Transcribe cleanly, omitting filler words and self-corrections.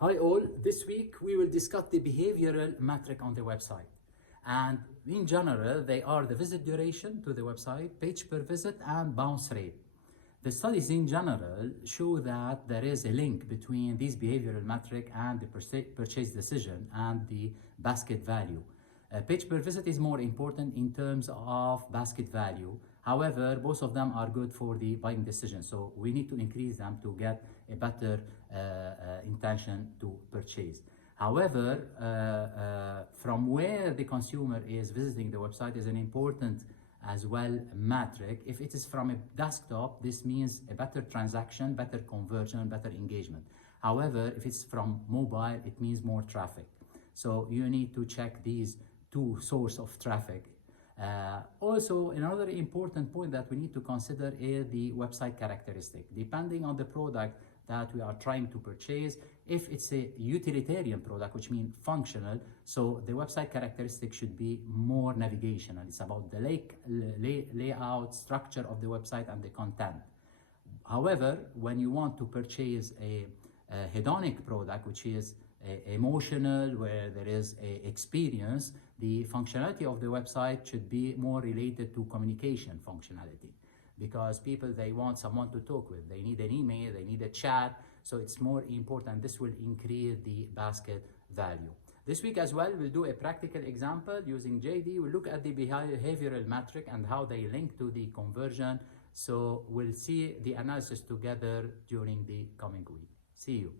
Hi all, this week we will discuss the behavioral metric on the website. And in general, they are the visit duration to the website, page per visit, and bounce rate. The studies in general show that there is a link between these behavioral metric and the purchase decision and the basket value. Page per visit is more important in terms of basket value. However, both of them are good for the buying decision. So we need to increase them to get a better intention to purchase. However, from where the consumer is visiting the website is an important as well metric. If it is from a desktop, this means a better transaction, better conversion, better engagement. However, if it's from mobile, it means more traffic. So you need to check these two sources of traffic. Also, another important point that we need to consider is the website characteristic. Depending on the product that we are trying to purchase, if it's a utilitarian product, which means functional, so the website characteristic should be more navigational. It's about the layout, structure of the website, and the content. However, when you want to purchase a hedonic product, which is emotional, where there is a experience, the functionality of the website should be more related to communication functionality, because people, they want someone to talk with, they need an email, they need a chat, so it's more important. This will increase the basket value. This week as well, we'll do a practical example using JD. We'll look at the behavioral metric and how they link to the conversion. So we'll see the analysis together during the coming week. See you.